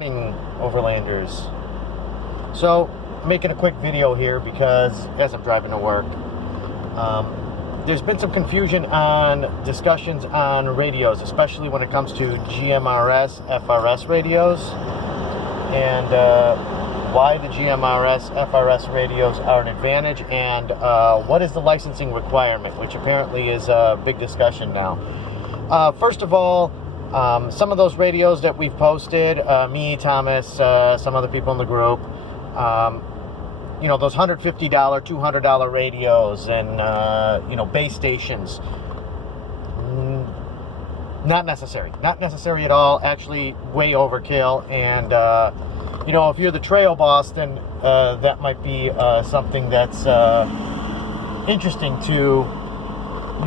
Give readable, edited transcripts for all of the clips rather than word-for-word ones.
Morning, Overlanders. So, I'm making a quick video here because as I'm driving to work, there's been some confusion on discussions on radios, especially when it comes to GMRS, FRS radios, and why the GMRS, FRS radios are an advantage, and what is the licensing requirement, which apparently is a big discussion now. First of all, some of those radios that we've posted, me, Thomas, some other people in the group, you know, those $150, $200 radios and, base stations, not necessary. Not necessary at all. Actually, way overkill. And, if you're the trail boss, then that might be something that's interesting to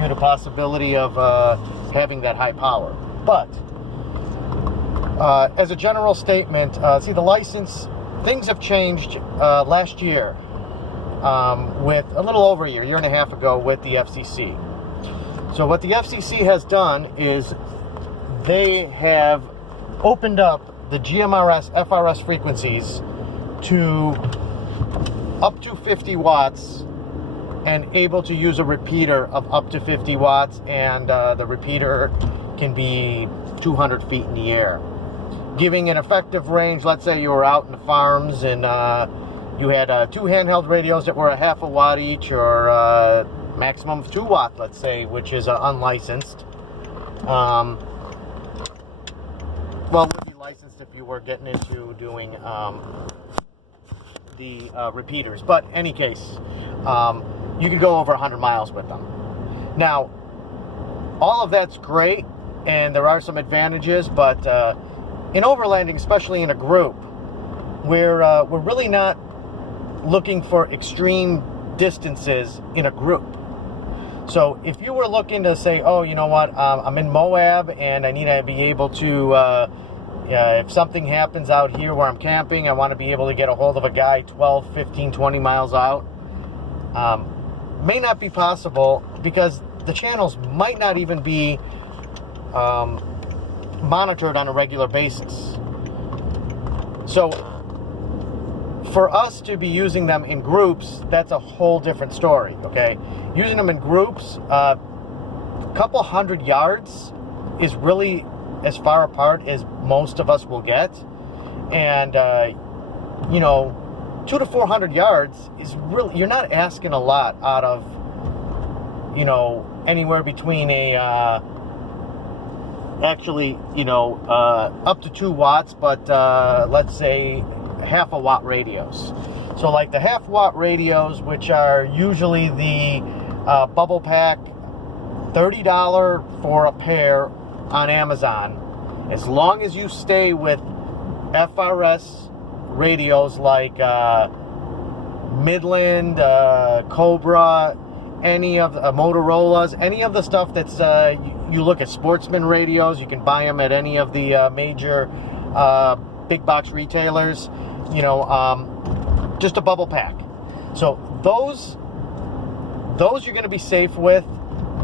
you, the possibility of having that high power. But as a general statement, the license, things have changed last year with a little over a year and a half ago with the FCC. So what the FCC has done is they have opened up the GMRS, FRS frequencies to up to 50 watts and able to use a repeater of up to 50 watts, and the repeater can be 200 feet in the air, giving an effective range. Let's say you were out in the farms and you had two handheld radios that were a half a watt each, or maximum of 2 watts, let's say, which is unlicensed. Well, would be licensed if you were getting into doing the repeaters. But in any case, you could go over 100 miles with them. Now, all of that's great, and there are some advantages, but in overlanding, especially in a group, we're really not looking for extreme distances in a group. So if you were looking to say, oh, you know what, I'm in Moab and I need to be able to, if something happens out here where I'm camping, I want to be able to get a hold of a guy 12, 15, 20 miles out, may not be possible because the channels might not even be monitored on a regular basis. So for us to be using them in groups, that's a whole different story, okay? Using them in groups, a couple hundred yards is really as far apart as most of us will get. And, 200 to 400 yards is really, you're not asking a lot out of, anywhere between a, up to 2 watts, but let's say half a watt radios. So like the half watt radios, which are usually the bubble pack, $30 for a pair on Amazon, as long as you stay with FRS radios like Midland, Cobra, any of the Motorolas, any of the stuff that's, you look at Sportsman radios, you can buy them at any of the major big box retailers, just a bubble pack. So those you're going to be safe with.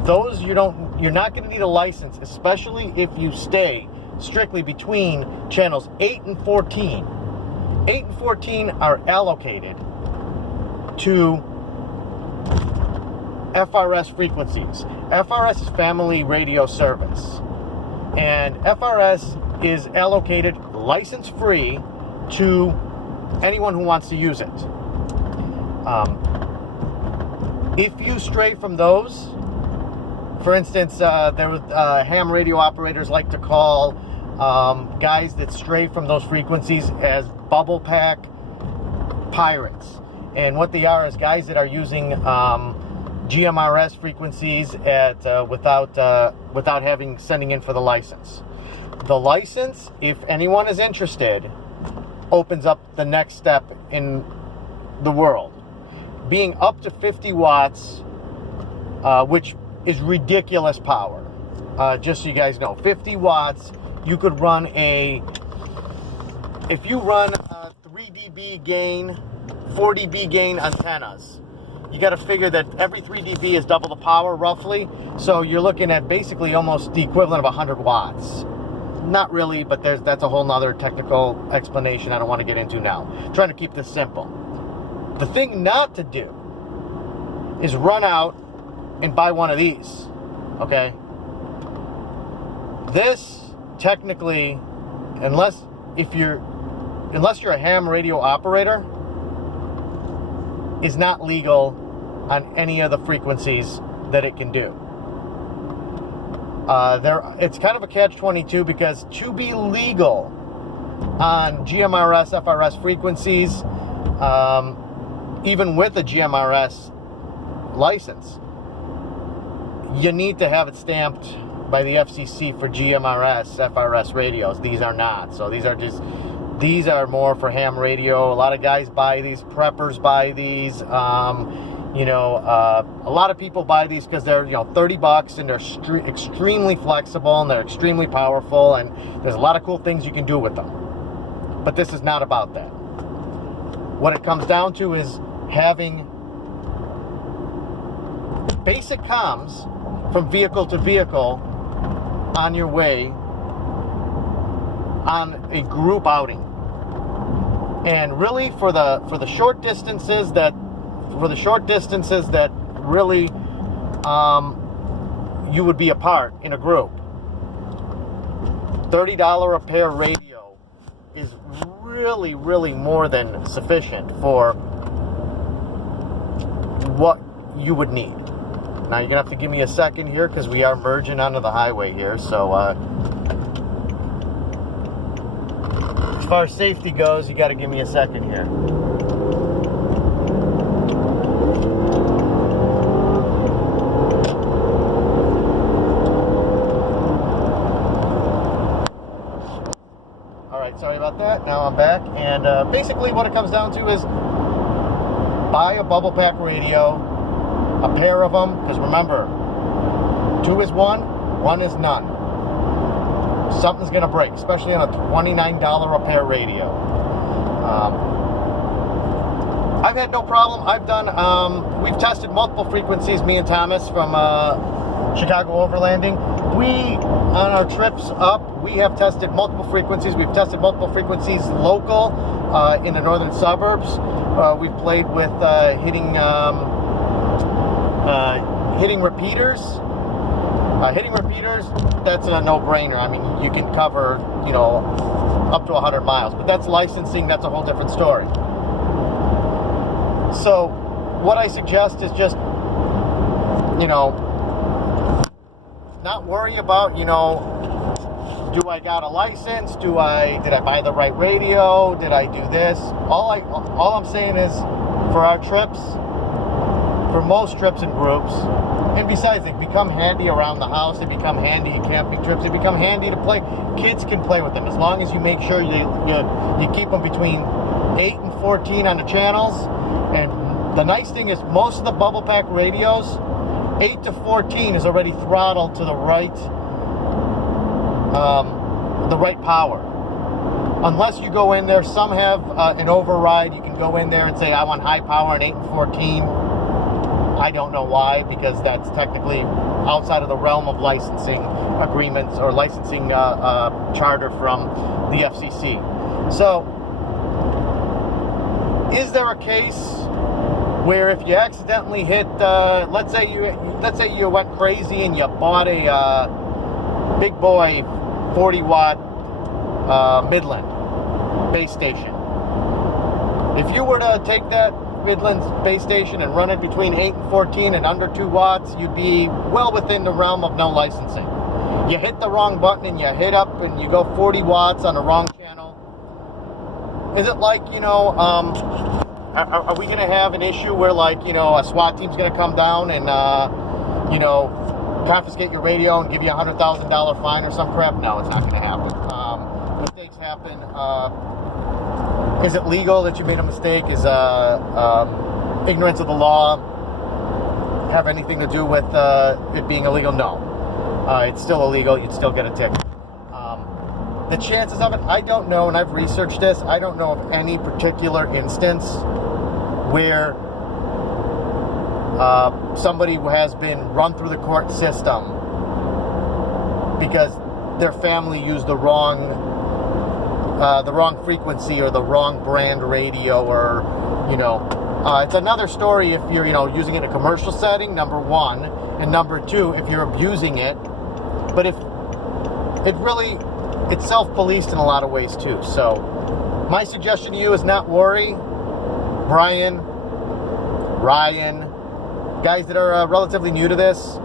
Those you're not going to need a license, especially if you stay strictly between channels 8 and 14. 8 and 14 are allocated to FRS frequencies. FRS is Family Radio Service, and FRS is allocated license-free to anyone who wants to use it. If you stray from those, for instance, there was ham radio operators like to call guys that stray from those frequencies as bubble pack pirates, and what they are is guys that are using GMRS frequencies at without sending in for the license. The license, if anyone is interested, opens up the next step in the world, being up to 50 watts, which is ridiculous power. Just so you guys know, 50 watts, you could run if you run 3 dB gain, 4 dB gain antennas, you got to figure that every 3 dB is double the power roughly. So you're looking at basically almost the equivalent of 100 watts. Not really, but that's a whole nother technical explanation I don't want to get into now. I'm trying to keep this simple. The thing not to do is run out and buy one of these, okay? This, technically, unless you're a ham radio operator, is not legal on any of the frequencies that it can do. It's kind of a catch-22 because to be legal on GMRS, FRS frequencies, even with a GMRS license, you need to have it stamped by the FCC for GMRS, FRS radios. These are not. So these are more for ham radio. A lot of guys buy these, preppers buy these. A lot of people buy these because they're, $30 and they're extremely flexible and they're extremely powerful, and there's a lot of cool things you can do with them. But this is not about that. What it comes down to is having basic comms from vehicle to vehicle on your way on a group outing. And really for the short distances that really you would be apart in a group, $30 a pair radio is really, really more than sufficient for what you would need. Now you're gonna have to give me a second here because we are merging onto the highway here. So as far as safety goes, you got to give me a second here. Sorry about that. Now I'm back, and basically what it comes down to is buy a bubble pack radio, a pair of them, because remember, 2 is 1, 1 is none. Something's going to break, especially on a $29 a pair radio. I've had no problem. We've tested multiple frequencies, me and Thomas from Chicago Overlanding. On our trips up, we have tested multiple frequencies. We've tested multiple frequencies local in the northern suburbs. We've played with hitting repeaters. Hitting repeaters, that's a no-brainer. I mean, you can cover, up to 100 miles. But that's licensing. That's a whole different story. So what I suggest is just, not worry about, do I got a license? Did I buy the right radio? Did I do this? All I'm saying is, for our trips, for most trips and groups, and besides, they become handy around the house. They become handy in camping trips. They become handy to play. Kids can play with them as long as you make sure you keep them between 8 and 14 on the channels. And the nice thing is, most of the bubble pack radios, 8 to 14 is already throttled to the right power. Unless you go in there, some have an override. You can go in there and say, I want high power in 8 and 14. I don't know why, because that's technically outside of the realm of licensing agreements or licensing charter from the FCC. So, is there a case where if you accidentally hit, let's say you went crazy and you bought a big boy 40-watt Midland base station. If you were to take that Midland base station and run it between 8 and 14 and under 2 watts, you'd be well within the realm of no licensing. You hit the wrong button and you hit up and you go 40 watts on the wrong channel. Is it like, are we going to have an issue where, like, a SWAT team's going to come down and, confiscate your radio and give you a $100,000 fine or some crap? No, it's not going to happen. Mistakes happen. Is it legal that you made a mistake? Is ignorance of the law have anything to do with it being illegal? No. It's still illegal. You'd still get a ticket. The chances of it, I don't know, and I've researched this. I don't know of any particular instance where somebody has been run through the court system because their family used the wrong frequency or the wrong brand radio, or, you know, it's another story if you're, you know, using it in a commercial setting, number one, and number two, if you're abusing it. But if it's self-policed in a lot of ways too. So my suggestion to you is not worry. Brian, Ryan, guys that are relatively new to this,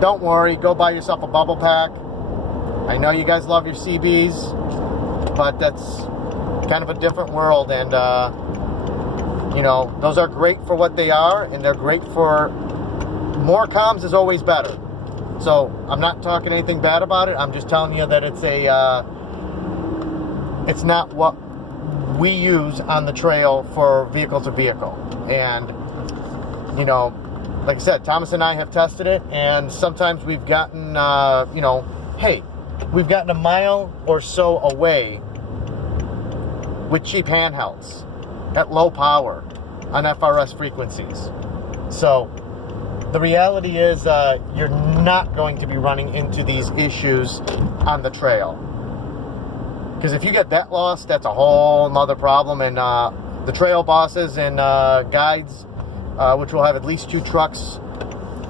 don't worry. Go buy yourself a bubble pack. I know you guys love your CBs, but that's kind of a different world, and you know, those are great for what they are, and they're great for more comms is always better. So I'm not talking anything bad about it. I'm just telling you that it's it's not what we use on the trail for vehicle to vehicle. And, you know, like I said, Thomas and I have tested it, and sometimes we've gotten, you know, hey, we've gotten a mile or so away with cheap handhelds at low power on FRS frequencies. So the reality is you're not going to be running into these issues on the trail. Because if you get that lost, that's a whole nother problem. And the trail bosses and guides, which will have at least 2 trucks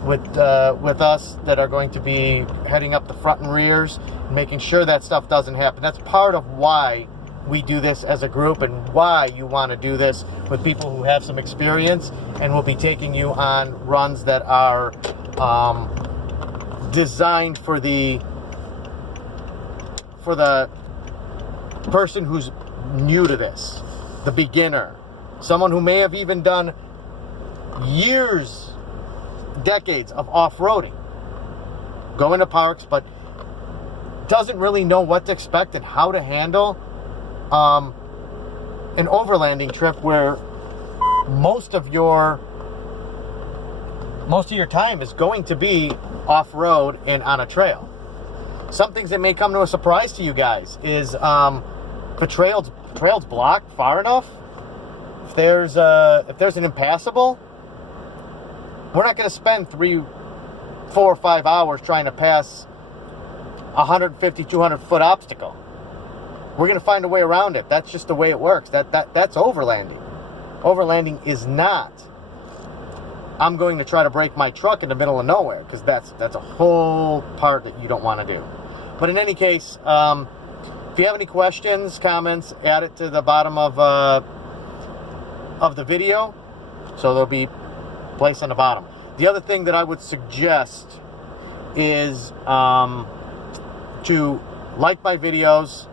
with us that are going to be heading up the front and rears, making sure that stuff doesn't happen. That's part of why we do this as a group, and why you want to do this with people who have some experience and will be taking you on runs that are designed for the person who's new to this, the beginner, someone who may have even done years, decades of off-roading, going to parks, but doesn't really know what to expect and how to handle an overlanding trip where most of your time is going to be off-road and on a trail. Some things that may come to a surprise to you guys is the trail's blocked far enough. If there's an impassable, we're not going to spend 3, 4, 5 hours trying to pass a 150, 200 foot obstacle. We're going to find a way around it. That's just the way it works. That's overlanding. Overlanding is not, I'm going to try to break my truck in the middle of nowhere, because that's a whole part that you don't want to do. But in any case, if you have any questions, comments, add it to the bottom of the video. So there'll be a place on the bottom. The other thing that I would suggest is to like my videos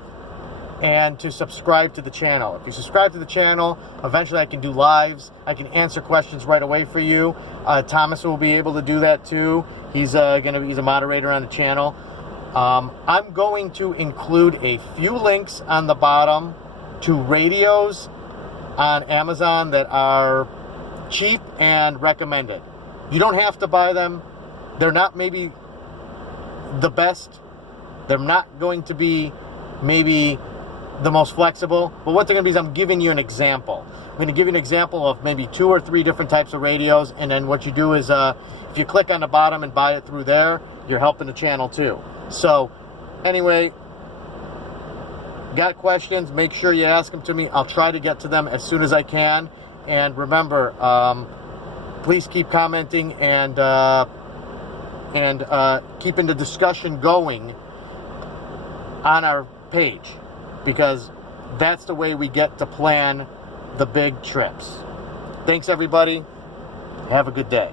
and to subscribe to the channel. If you subscribe to the channel, eventually I can do lives. I can answer questions right away for you. Thomas will be able to do that too. He's he's a moderator on the channel. I'm going to include a few links on the bottom to radios on Amazon that are cheap and recommended. You don't have to buy them. They're not maybe the best. They're not going to be maybe the most flexible, but what they're going to be is I'm giving you an example. I'm going to give you an example of maybe 2 or 3 different types of radios, and then what you do is if you click on the bottom and buy it through there, you're helping the channel too. So anyway, got questions, make sure you ask them to me. I'll try to get to them as soon as I can. And remember, please keep commenting and keeping the discussion going on our page, because that's the way we get to plan the big trips. Thanks, everybody. Have a good day.